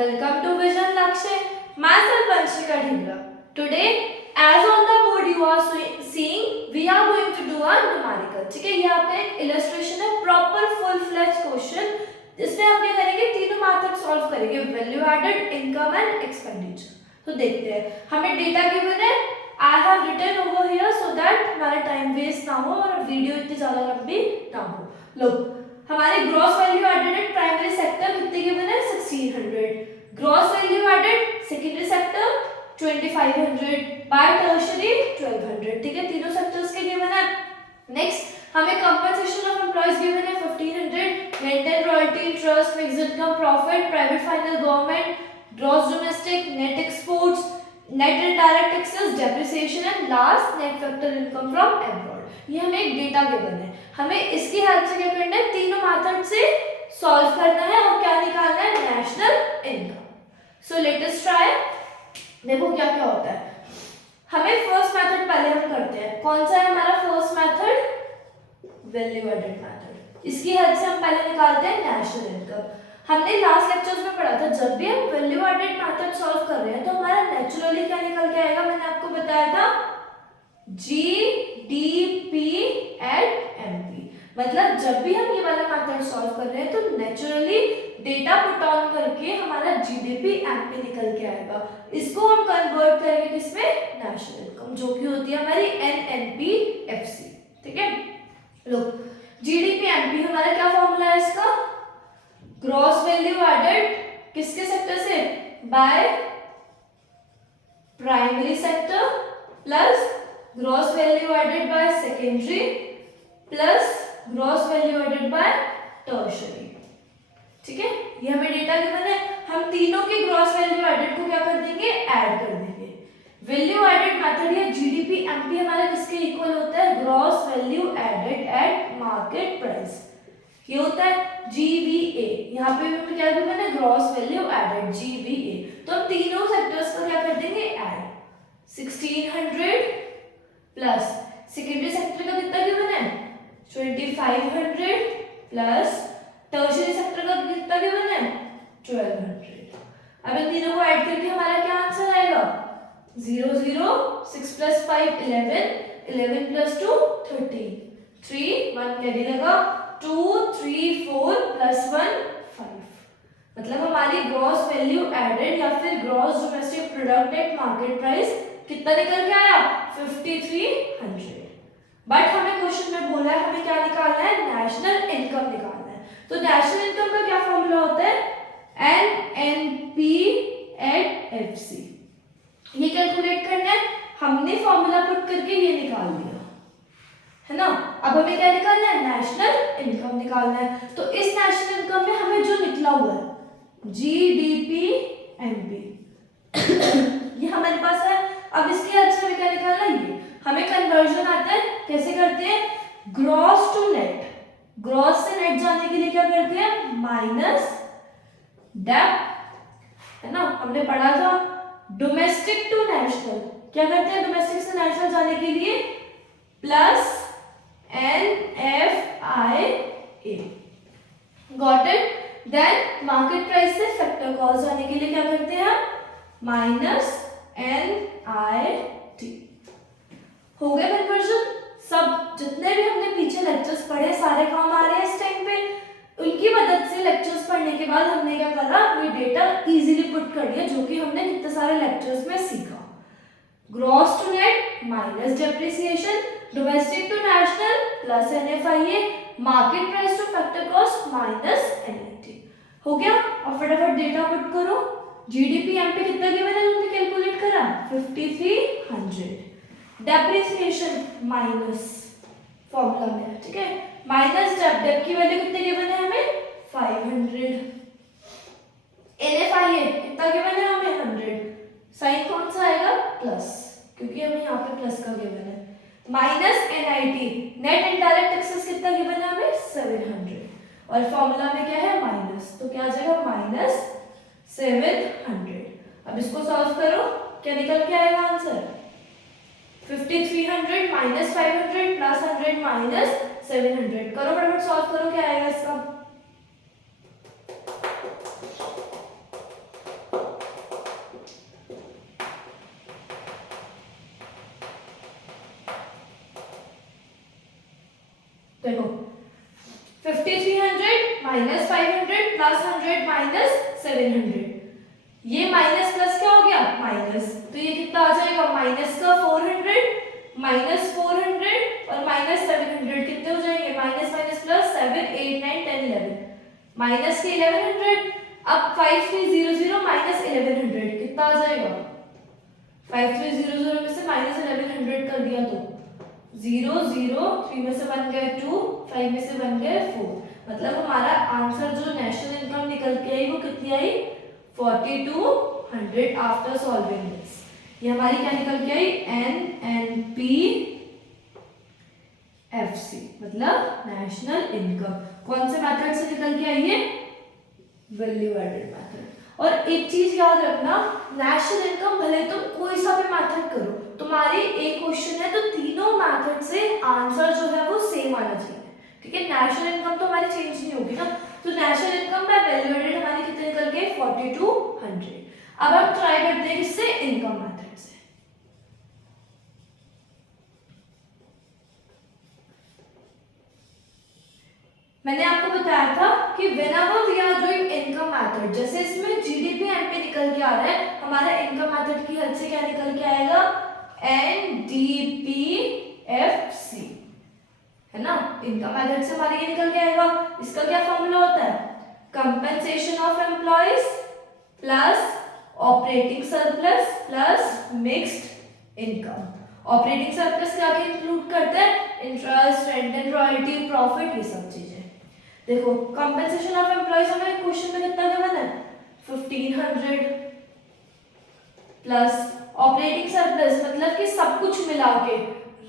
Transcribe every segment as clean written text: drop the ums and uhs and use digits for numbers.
Welcome to Vision Lakshay. Myself Vanshika Dhingra. Today, as on the board you are seeing, we are going to do a numerical. ठीक है, यहाँ पे एक illustration है proper full fledged question. इसमें हम क्या करेंगे, तीनों मेथड सॉल्व करेंगे, value added, income and expenditure. तो देखते हैं, हमें डेटा गिवन है. I have written over here so that हमारा टाइम वेस्ट ना हो और वीडियो इतनी ज्यादा लंबी ना हो. लो, हमारी gross value added at primary sector कितने गिवन है, 1600. Gross value added secondary sector 2500, by tertiary 1200. ठीक है, तीनों सेक्टर्स के गिवन है. नेक्स्ट हमें कंपनसेशन ऑफ एम्प्लॉयज गिवन है 1500, rent and royalty, interest, fixed income, profit, private final, government, gross domestic, net exports, net indirect taxes, depreciation and last net factor income from abroad. ये हमें एक data given है, हमें इसकी help से क्या करना है, तीनों मेथड से सॉल्व करना है और क्या निकालना है, national income. So let us try. देखो क्या क्या होता है. हमें फर्स्ट मेथड पहले हम करते हैं. कौन सा है हमारा first method, value added method. इसकी हेल्प से हम पहले निकालते हैं नेशनल इनकम. हमने लास्ट लेक्चर्स में पढ़ा था, जब भी हम वैल्यू एडेड मेथड सॉल्व कर रहे हैं तो हमारा नेचुरली क्या निकल के आएगा, मैंने आपको बताया था जीडीपी एट एमपी. मतलब जब भी हम ये वाला मेथड सॉल्व कर रहे हैं तो नेचुरली डेटा पुट ऑन करके हमारा जीडीपी एमपी निकल के आएगा. इसको हम कन्वर्ट करेंगे किसमें, नेशनल इनकम, जो कि होती है हमारी एनएनपीएफसी. ठीक है, लो जीडीपी एमपी हमारा क्या फॉर्मूला है इसका, ग्रॉस वैल्यू एडेड किसके सेक्टर से, by primary sector plus gross value added by secondary plus gross value added by tertiary. ठीक है, ये हमें डेटा गिवन है. हम तीनों के ग्रॉस वैल्यू एडेड को क्या कर देंगे, ऐड कर देंगे. वैल्यू एडेड मेथड या जीडीपी एमपी हमारा किसके इक्वल होता है, gross value added at market price. ये होता है जीवीए. यहाँ पे भी क्या गिवन है, ग्रॉस वैल्यू एडेड जीवीए. तो हम तीनों सेक्टर्स को क्या कर देंगे, ऐड. 1600 प्लस सेकेंडरी सेक्टर का कितना गिवन है, 2500 प्लस टर्शियरी सेक्टर का कितना गिवन है, 1200. अब इन तीनों को ऐड करके हमारा क्या आंसर आएगा, 0 0 6 प्लस 5 11, 11 प्लस 2 13, 3 1 कैरी लगा, 2 3 4 प्लस 1 5. मतलब हमारी ग्रॉस वैल्यू एडेड या फिर gross domestic product at market price कितना निकल के आया, 5300. बट हमें क्वेश्चन में बोला है हमें क्या निकालना है, नेशनल इनकम निकालना है. तो नेशनल इनकम का क्या फॉर्मूला होता है, एनएनपी एट एफसी. ये कैलकुलेट करना है. हमने फॉर्मूला पुट करके ये निकाल लिया है ना. अब हमें क्या निकालना है, नेशनल इनकम निकालना है. तो इस नेशनल इनकम में हमें जो निकला हुआ है जीडीपी एमपी ये हमारे पास है. अब इसके हेल्प से हमें क्या निकालना है, ये हमें कन्वर्जन आता है. कैसे करते हैं, ग्रॉस टू नेट. ग्रॉस से नेट जाने के लिए क्या करते हैं, माइनस डेप्थ है ना. हमने पढ़ा था डोमेस्टिक टू नेशनल. क्या करते हैं, डोमेस्टिक से नेशनल जाने के लिए plus NFIA. Got it. Then market price से फैक्टर कॉस्ट जाने के लिए क्या करते हैं, माइनस NIT. हो गया कन्वर्जन. सब जितने भी हमने पीछे लेक्चर्स पढ़े सारे काम आ रहे हैं इस टाइम पे. उनकी मदद से लेक्चर्स पढ़ने के बाद हमने क्या करा, ये डेटा इजीली पुट कर दिया, जो कि हमने कितने सारे लेक्चर्स में सीखा. Gross to net minus depreciation, domestic to national plus NFIA, market price to factor cost minus NIT. हो गया. अब फटाफट डेटा पुट करो. जीडीपी एमपी कितना गिवन है, तुमने कैलकुलेट करा 5300. डेप्रिसिएशन माइनस फॉर्मूला में, ठीक है, माइनस डेप की वैल्यू कितने गिवन है हमें, 500. NFIA कितना गिवन है हमें, 100. साइन कौन सा आएगा, प्लस, क्योंकि हमें यहाँ पे प्लस का गिवन है. Minus NIT, net indirect taxes कितना गिवन है हमें, 700. और फॉर्मूला में क्या है, माइनस, तो क्या आ जाएगा, माइनस 700. अब इसको सॉल्व करो, क्या निकल के आएगा आंसर, 5300 माइनस 500 प्लस 100 माइनस 700. करो फटाफट सॉल्व करो, क्या आएगा इसका, 5300 माइनस 500 प्लस 100 माइनस 700, ये माइनस प्लस क्या हो गया माइनस, तो ये कितना आ जाएगा माइनस का 400 माइनस 400 और माइनस 700 कितने हो जाएंगे, माइनस माइनस प्लस 7 8 9 10 11 माइनस के 1100, अब 5300 माइनस 1100 कितना आ जाएगा, 5300 में से माइनस 1100 कर दिया तो 0 0 3 में से बन गए 2 5 में से बन गए 4, मतलब हमारा आंसर जो नेशनल इनकम निकल के आई वो कितनी आई 4200 आफ्टर सॉल्विंग दिस। ये हमारी क्या निकल के आई NNP FC मतलब नेशनल इनकम। कौन से मेथड से निकल के आई है, वैल्यू एडेड मेथड। और एक चीज याद रखना, नेशनल इनकम भले तुम कोई सा भी मेथड करो, तुम्हारी एक क्वेश्चन है तो तीनों मेथड से आंसर जो है वो सेम आना चाहिए, ठीक है। नेशनल इनकम तो हमारी चेंज नहीं होगी ना, तो national income by value added हमारी कितने निकल गए 4200। अब हम ट्राई करते हैं किससे, इनकम मेथड से। मैंने आपको बताया था कि whenever we are doing income method, जैसे इसमें GDP MP निकल के आ रहा है, हमारा इनकम मेथड की हेल्प से क्या निकल के आएगा NDPFC, है ना। इनकम मेथड से हमारे ये निकल के आएगा। इसका क्या फॉर्मूला होता है, compensation of employees plus operating surplus plus mixed income. Operating surplus क्या क्या इंक्लूड करते हैं, interest rent and royalty profit, ये सब चीजें। देखो कंपेंसेशन ऑफ एम्प्लॉयज हमें क्वेश्चन में कितना गिवन है 1500 प्लस ऑपरेटिंग सरप्लस मतलब कि सब कुछ मिला के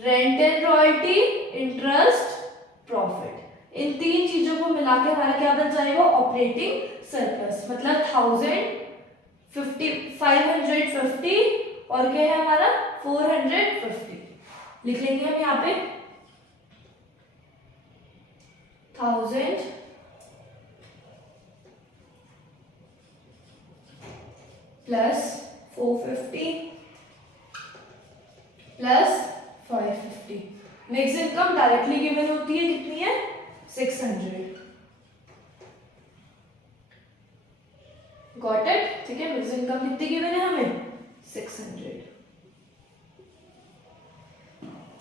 rent and royalty interest profit, इन तीन चीजों को मिला के हमारा क्या बन जाएगा ऑपरेटिंग सरप्लस, मतलब 550 और क्या है हमारा 450। लिख लेंगे हम यहाँ पे 1000 plus 450 plus 550। Mix income directly given होती है, कितनी है 600। गॉट इट, ठीक है। मिक्स इनकम कितनी गिवन है हमें 600।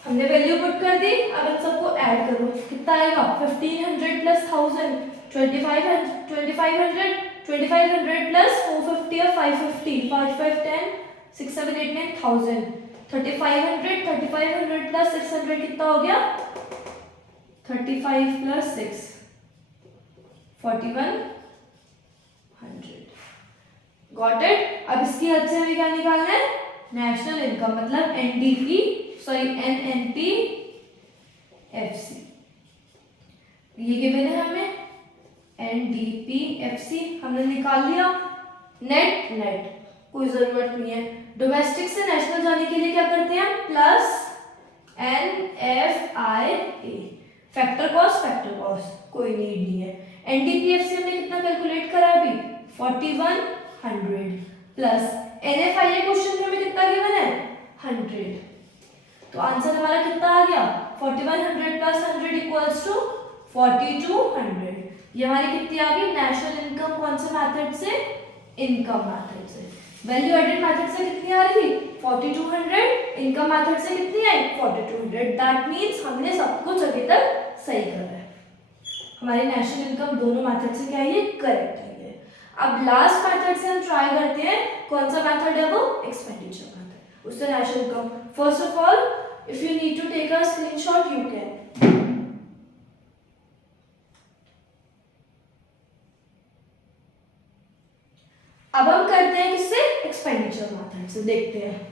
हमने वैल्यू पुट कर दी, अब इन सबको ऐड करो, कितना आएगा 1500 प्लस 1000 2500 प्लस 450 और 550 5 5 10 6 7 8 9 1000 3500 प्लस 600 कितना हो गया 35 प्लस 6 4100। Got it. अब इसकी हद से हमें क्या निकालना है, नेशनल इनकम मतलब NNP FC। ये गिवन है हमें NDPFC, हमने निकाल लिया। नेट कोई जरूरत नहीं है, डोमेस्टिक से नेशनल जाने के लिए क्या करते हैं प्लस NFIA, फैक्टर कॉस्ट कोई नीड नहीं है। NDPFC हमने कितना कैलकुलेट करा अभी 4100 प्लस NFIA क्वेश्चन में हमें कितना गिवन है 100, तो आंसर हमारा कितना आ गया 4100 प्लस 100 इक्वल्स टू 4200। ये हमारी कितनी आ गई नेशनल इनकम, कौन से मेथड से, इनकम मेथड से। वैल्यू एडेड मेथड से कितनी आ रही 4200, इनकम मेथड से कितनी आई 4200। दैट मींस हमने सब कुछ अभी तक सही करा है, हमारी नेशनल इनकम दोनों मेथड से क्या है ये करेक्ट है। अब लास्ट मेथड से हम ट्राई करते हैं, कौन सा मेथड है वो एक्सपेंडिचर मेथड, उससे national income. First of all if you need to take a screenshot you can. अब हम करते हैं किससे, एक्सपेंडिचर मेथड से। देखते हैं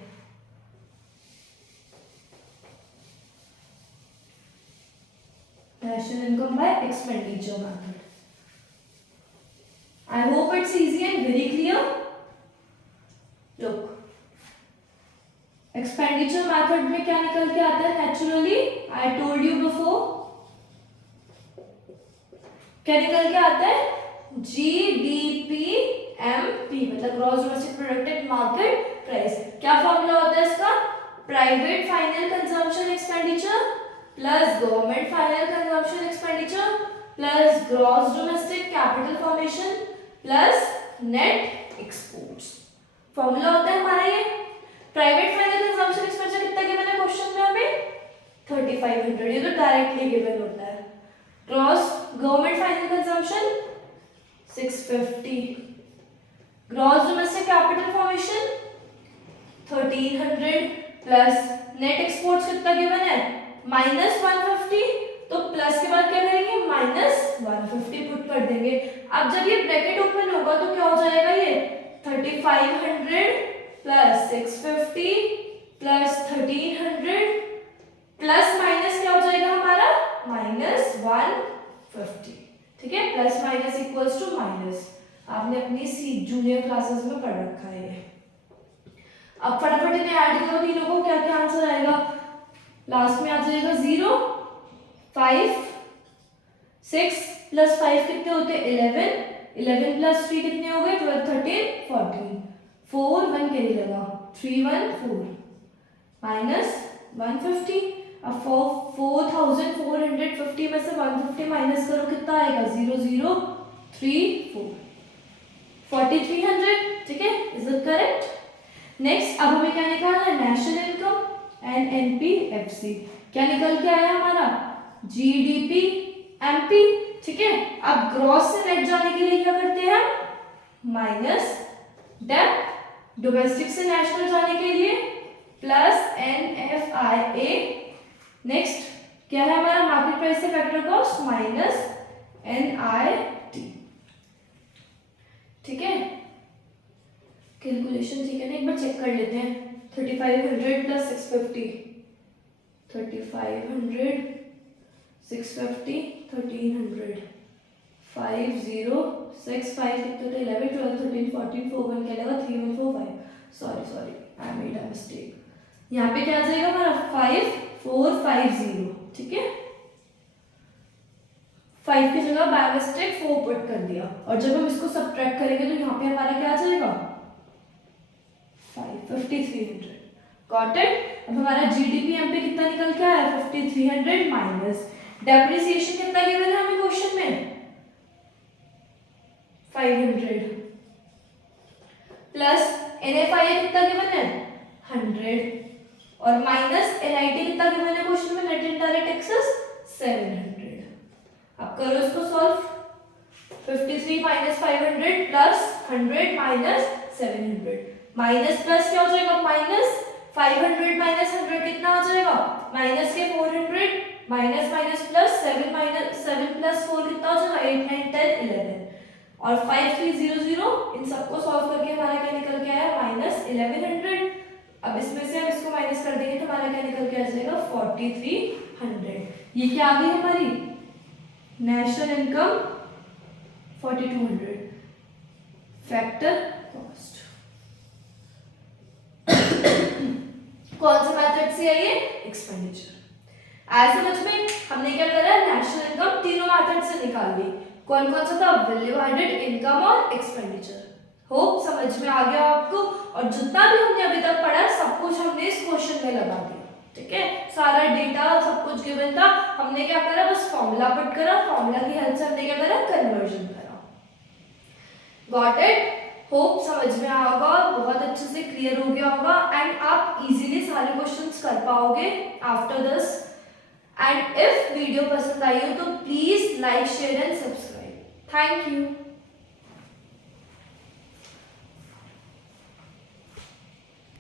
national income bye expenditure method. I hope it's easy and very clear. Look, expenditure method में क्या निकल के आता है naturally, I told you before, क्या निकल के आता है GDPMP मतलब gross domestic product at market price. क्या फॉर्मूला होता है इसका, private final consumption expenditure plus government final consumption expenditure plus gross domestic capital formation plus net exports. Formula होता है हमारा ये। प्राइवेट फाइनल कंजम्पशन एक्सपेंडिचर कितना गिवन है क्वेश्चन में हमें 3500, ये तो डायरेक्टली गिवन होता है। Gross government final consumption 650, gross domestic capital formation 1300 plus net exports कितना गिवन है -150, तो प्लस के बाद क्या करेंगे -150 पुट कर देंगे। अब जब ये ब्रैकेट ओपन होगा तो क्या हो जाएगा ये 3500 प्लस 650 प्लस 1300 प्लस माइनस क्या हो जाएगा हमारा -150। ठीक है, plus minus equals to minus, आपने अपनी सी जूनियर क्लासेस में पढ़ रखा है ये। अब फटाफट इन्हें ऐड करो तीनों को, क्या क्या आंसर आएगा। लास्ट में आ जाएगा 0, 5, 6 प्लस 5 कितने होते हैं 11, 11 प्लस 3 कितने हो गए 12, 13, 14, 4 1 कैरी लगा 3 1 4 -150। अब 4450 में से 150 माइनस करो कितना आएगा 0034 4300। ठीक है, इज इट करेक्ट। नेक्स्ट अब हमें क्या निकालना है नेशनल इनकम एंड एनपीएफसी। क्या निकल के आया हमारा जीडीपी एमपी। ठीक है, अब ग्रॉस से नेट जाने के लिए क्या करते हैं माइनस डेब्ट, डोमेस्टिक से नेशनल जाने के लिए प्लस एनएफआईए। नेक्स्ट क्या है हमारा मार्केट प्राइस से फैक्टर कॉस्ट माइनस एनआईटी। ठीक है, कैलकुलेशन ठीक है ना, एक बार चेक कर लेते हैं। 3500 प्लस 650, 3500 650 1300 5 0 6 5 कितने थे 11 12 13 14 4 1 क्या लगा 3 1 4 5 sorry I made a mistake. यहाँ पे क्या आ जाएगा हमारा 5450। ठीक है, 5 की जगह बाय मिस्टेक 4 पुट कर दिया, और जब हम इसको सब्ट्रैक्ट करेंगे तो यहाँ पे हमारा क्या आ जाएगा 5300। Got it. अब हमारा जीडीपी एमपी कितना निकल के आया 5300 माइनस डेप्रिसिएशन कितना गिवन है हमें क्वेश्चन में 500 प्लस एनएफआईए कितना गिवन है 100 और माइनस एनआईटी कितना गिवन है क्वेश्चन में नेट इनडायरेक्ट टैक्सेस 700। अब करो इसको solve. 53 minus 500 plus 100 minus 700, minus plus क्या हो जाएगा माइनस 500 माइनस 100 कितना आ जाएगा माइनस के 400 minus minus plus 7 minus 7 plus 4 कितना हो जाएगा 8 9 10 11 और 5300। इन सबको सॉल्व करके हमारा क्या निकल के आया माइनस 1100। अब इसमें से हम इसको माइनस कर देंगे तो हमारा क्या निकल के आ जाएगा 4300। ये क्या आ गई हमारी नेशनल इनकम 4200 फैक्टर कॉस्ट। कौन से मेथड से है ये एक्सपेंडिचर। आज समझ में हमने क्या करा नेशनल इनकम तीनों मेथड से निकाल ली। कौन कौन सा था वैल्यू एडेड इनकम और एक्सपेंडिचर। होप समझ में आ गया आपको, और जितना भी हमने अभी तक पढ़ा सब कुछ हमने इस क्वेश्चन में लगा दिया। ठीक है, सारा डेटा सब कुछ गिवन था, हमने क्या करा बस फॉर्मूला पुट करा, फॉर्मूला की हेल्प से हमने क्या करा कन्वर्जन करा। Got it. होप समझ में आया होगा, बहुत अच्छे से क्लियर हो गया होगा एंड आप इजीली सारे क्वेश्चंस कर पाओगे after this. And if video पसंद आई हो तो please like share and subscribe. Thank you.